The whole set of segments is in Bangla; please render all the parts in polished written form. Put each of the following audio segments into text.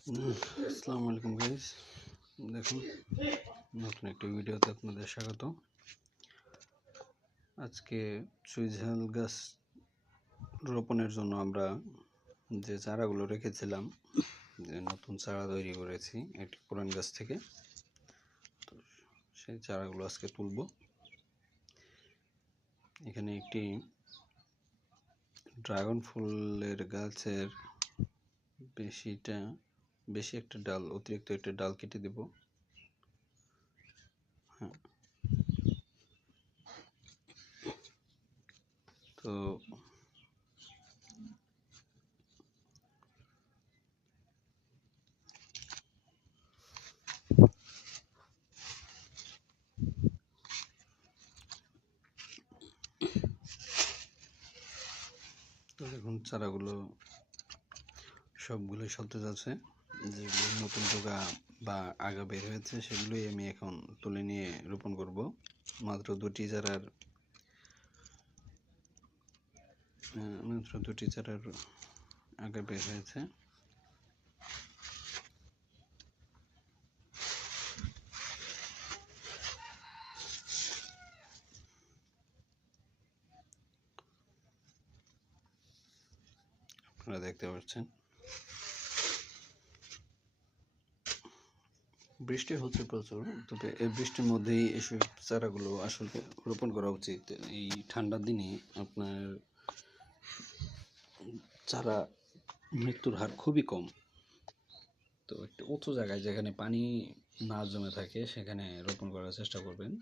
আসসালামু আলাইকুম গাইস, দেখুন নতুন একটা ভিডিওতে আপনাদের স্বাগত। আজকে সুইঝাল গাছ রোপণের জন্য আমরা যে চারাগুলো রেখেছিলাম, যে নতুন চারা তৈরি করেছি একটি পুরান গাছ থেকে, তো সেই চারাগুলো আজকে তুলব। এখানে একটি ড্রাগন ফুলের গাছের বেশি একটা ডাল, অতিরিক্ত একটা ডাল কেটে দেব। হ্যাঁ, তো দেখুন চারাগুলো সবগুলোই সতেজ আছে। যেগুলো নতুন ডোকা বা আগা বের হয়েছে সেগুলোই আমি এখন তুলে নিয়ে রোপণ করব। মাত্র দুটি চারার আগা বের হয়েছে। আপনারা দেখতে পাচ্ছেন বৃষ্টি হচ্ছে প্রচুর, তবে এই বৃষ্টির মধ্যেই এসব চারাগুলো আসলে রোপণ করা উচিত। এই ঠান্ডার দিনে আপনার চারা মৃত্যুর হার খুবই কম। তো একটু উঁচু জায়গায় যেখানে পানি না জমে থাকে সেখানে রোপণ করার চেষ্টা করবেন।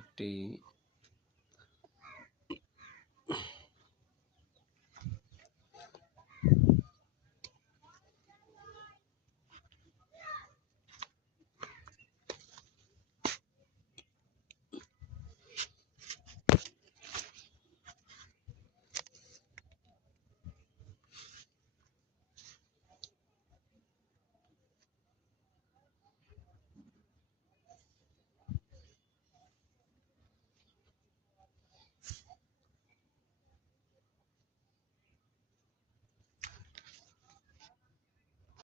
একটি